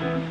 I'm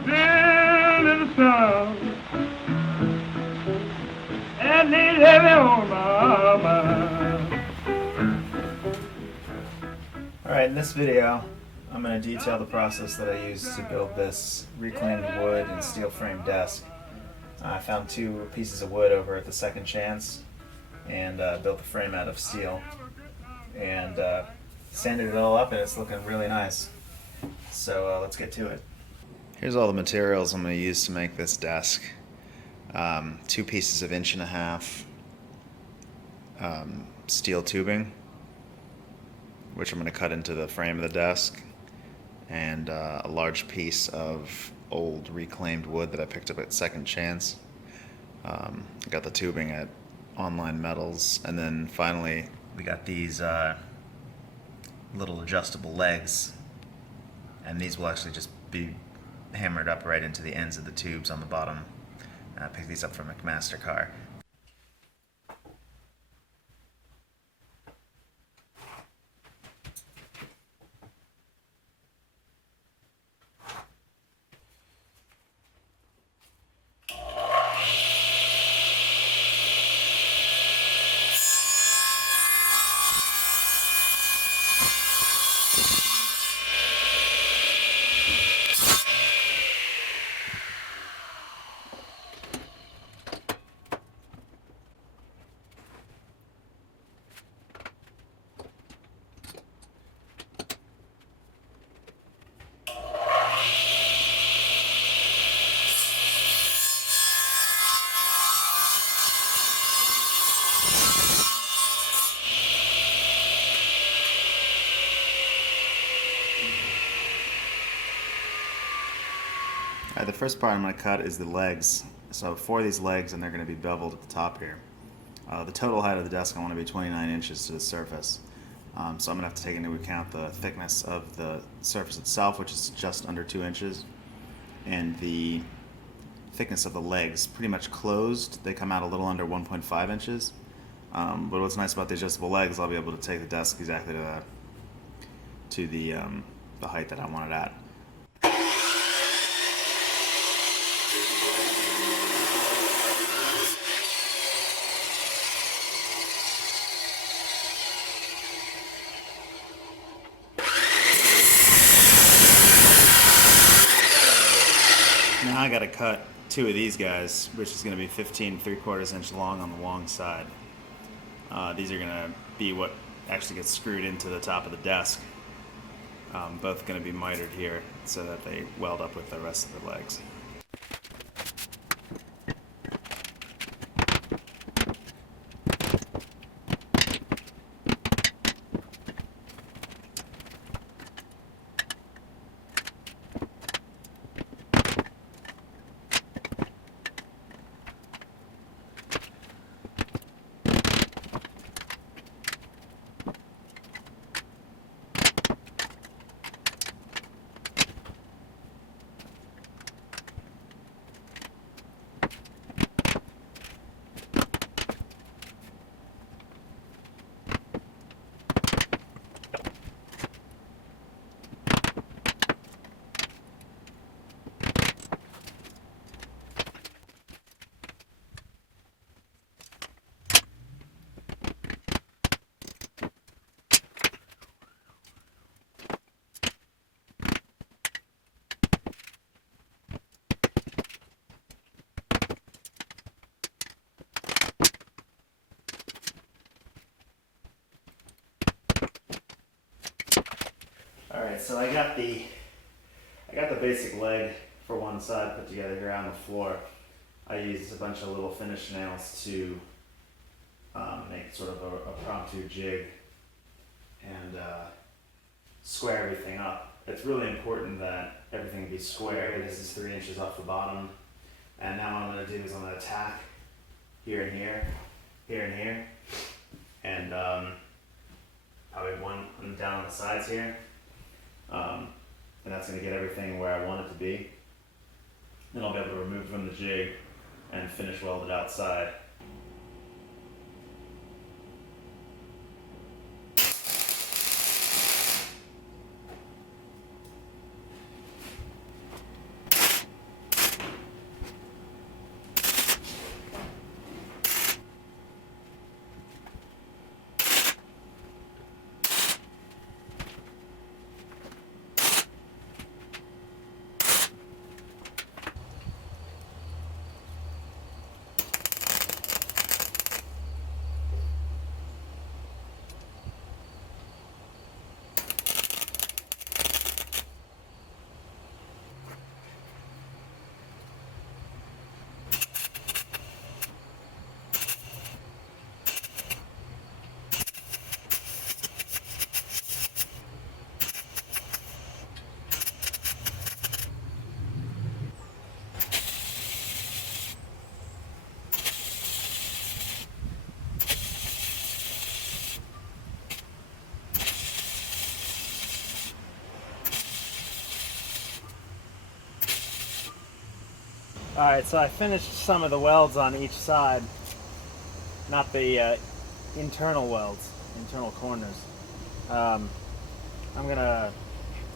still in the sun and need heavy on my mind. Alright, in this video, I'm going to detail the process that I used to build this reclaimed wood and steel frame desk. I found 2 pieces of wood over at the Second Chance and built the frame out of steel and sanded it all up, and it's looking really nice. So let's get to it. Here's all the materials I'm going to use to make this desk. 2 pieces of 1.5 steel tubing, which I'm going to cut into the frame of the desk, and a large piece of old reclaimed wood that I picked up at Second Chance. I got the tubing at Online Metals, and then finally we got these little adjustable legs, and these will actually just be hammered up right into the ends of the tubes on the bottom. I picked these up from McMaster-Carr. The first part I'm going to cut is the legs. So 4 of these legs, and they're going to be beveled at the top here. The total height of the desk I want to be 29 inches to the surface. So I'm going to have to take into account the thickness of the surface itself, which is just under 2 inches, and the thickness of the legs. Pretty much closed, they come out a little under 1.5 inches. But what's nice about the adjustable legs, I'll be able to take the desk exactly to the height that I want it at. Now I got to cut 2 of these guys, which is going to be 15 3/4 inch long on the long side. These are going to be what actually gets screwed into the top of the desk. Both going to be mitered here so that they weld up with the rest of the legs. Alright, so I got the basic leg for one side put together here on the floor. I used a bunch of little finish nails to make sort of a promptu jig and square everything up. It's really important that everything be square. This is 3 inches off the bottom, and now what I'm going to do is I'm going to tack here and here, here and here, and probably one down on the sides here. And that's going to get everything where I want it to be. Then I'll be able to remove from the jig and finish weld it outside. Alright, so I finished some of the welds on each side, not the internal welds, internal corners. I'm gonna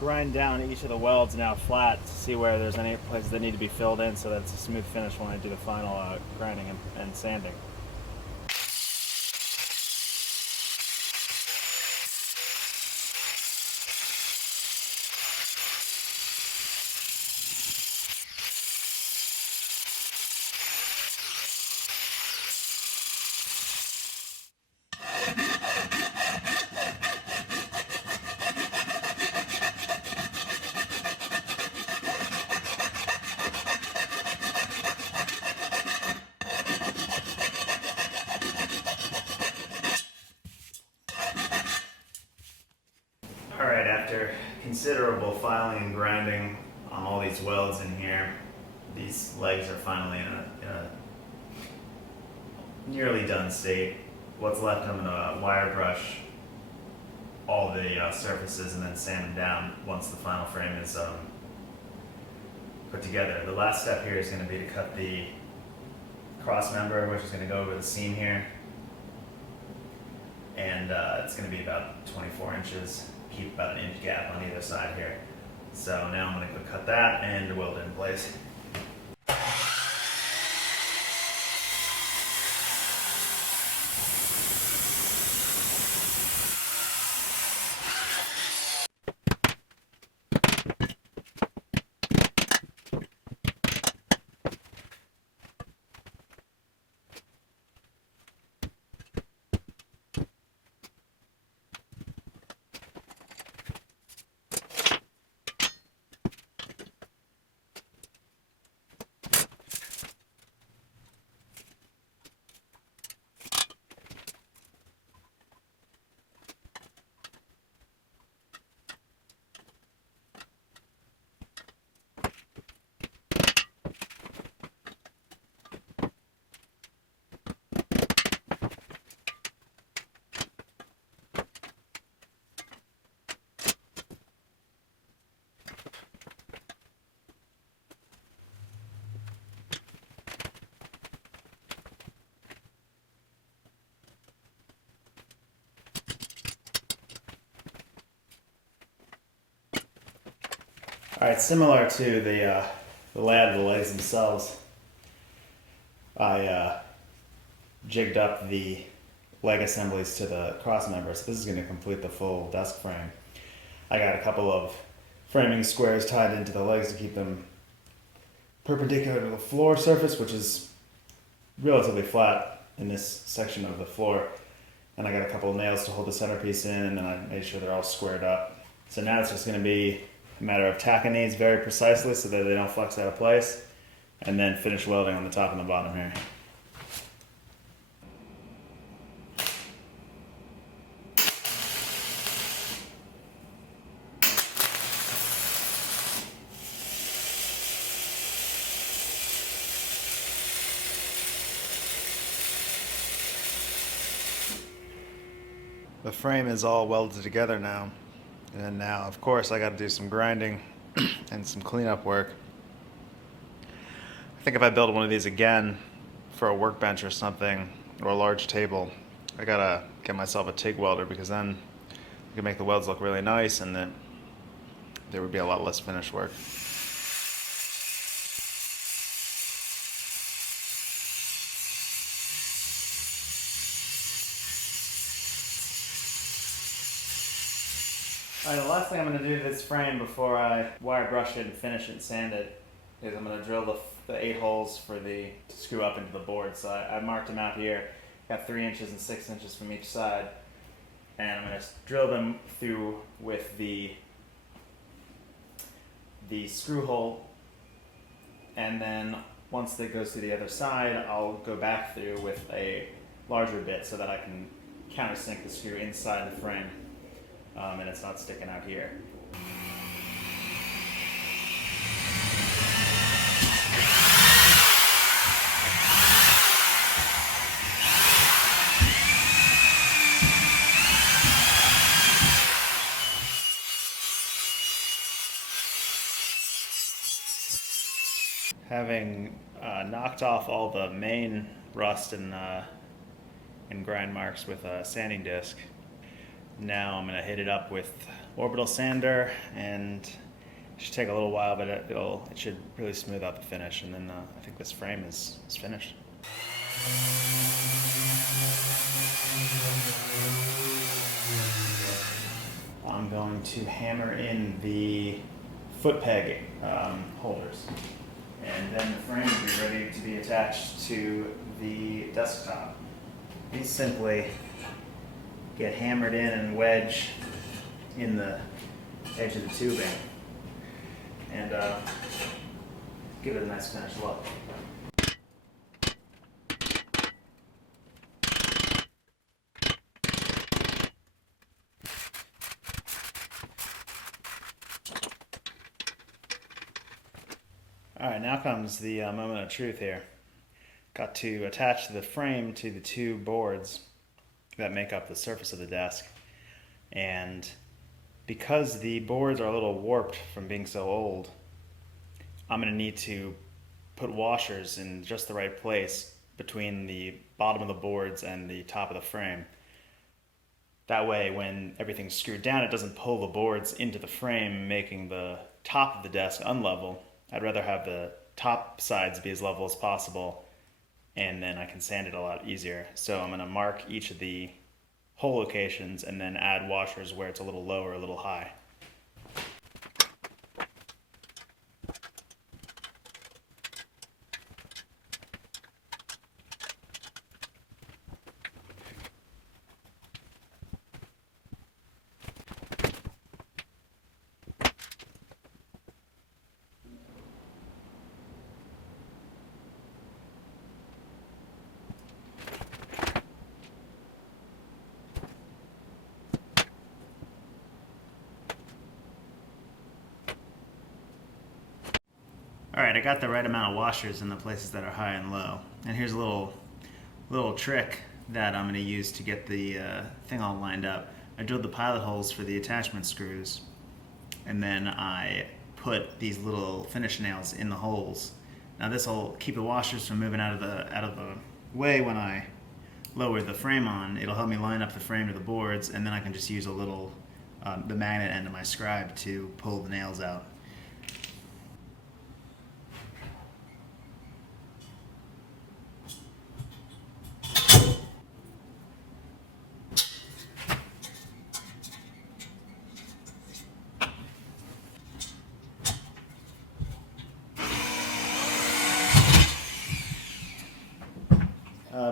grind down each of the welds now flat to see where there's any places that need to be filled in so that it's a smooth finish when I do the final grinding and sanding. Alright, after considerable filing and grinding on all these welds in here, these legs are finally in a nearly done state. What's left, I'm going to wire brush all the surfaces and then sand them down once the final frame is put together. The last step here is going to be to cut the cross member, which is going to go over the seam here. And it's going to be about 24 inches. Keep about an inch gap on either side here. So now I'm going to go cut that and weld it in place. Alright, similar to the layout of the legs themselves, I jigged up the leg assemblies to the cross members. This is going to complete the full desk frame. I got a couple of framing squares tied into the legs to keep them perpendicular to the floor surface, which is relatively flat in this section of the floor. And I got a couple of nails to hold the centerpiece in, and then I made sure they're all squared up. So now it's just going to be a matter of tacking these very precisely so that they don't flex out of place, and then finish welding on the top and the bottom here. The frame is all welded together now, and now of course I got to do some grinding and some cleanup work. I think if I build one of these again for a workbench or something, or a large table, I gotta get myself a TIG welder, because then I can make the welds look really nice, and then there would be a lot less finish work. Alright, the last thing I'm going to do to this frame before I wire brush it and finish it and sand it is I'm going to drill the 8 holes for to screw up into the board. So I marked them out here. Got 3 inches and 6 inches from each side. And I'm going to drill them through with the screw hole. And then once it goes to the other side, I'll go back through with a larger bit so that I can countersink the screw inside the frame. And it's not sticking out here. Having knocked off all the main rust and grind marks with a sanding disc, now I'm going to hit it up with orbital sander, and it should take a little while, but it should really smooth out the finish, and then I think this frame is finished. I'm going to hammer in the foot peg holders, and then the frame will be ready to be attached to the desktop. These simply get hammered in and wedged in the edge of the tubing, and give it a nice finished look. Alright, now comes the moment of truth here. Got to attach the frame to the two boards that make up the surface of the desk. And because the boards are a little warped from being so old, I'm going to need to put washers in just the right place between the bottom of the boards and the top of the frame. That way, when everything's screwed down, it doesn't pull the boards into the frame, making the top of the desk unlevel. I'd rather have the top sides be as level as possible, and then I can sand it a lot easier. So I'm going to mark each of the hole locations and then add washers where it's a little low or a little high. Alright, I got the right amount of washers in the places that are high and low. And here's a little trick that I'm going to use to get the thing all lined up. I drilled the pilot holes for the attachment screws, and then I put these little finish nails in the holes. Now this will keep the washers from moving out of the way when I lower the frame on. It'll help me line up the frame to the boards, and then I can just use a little, the magnet end of my scribe to pull the nails out.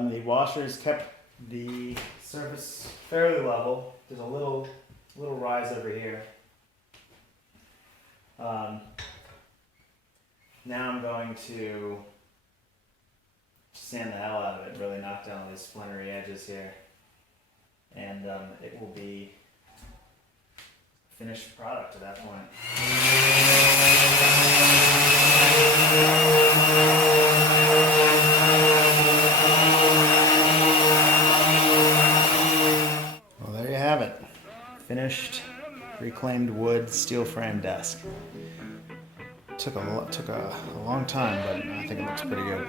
The washers kept the surface fairly level. There's a little rise over here. Now I'm going to sand the hell out of it, really knock down these splintery edges here, and it will be a finished product at that point. Finished reclaimed wood steel frame desk. Took a long time, but I think it looks pretty good.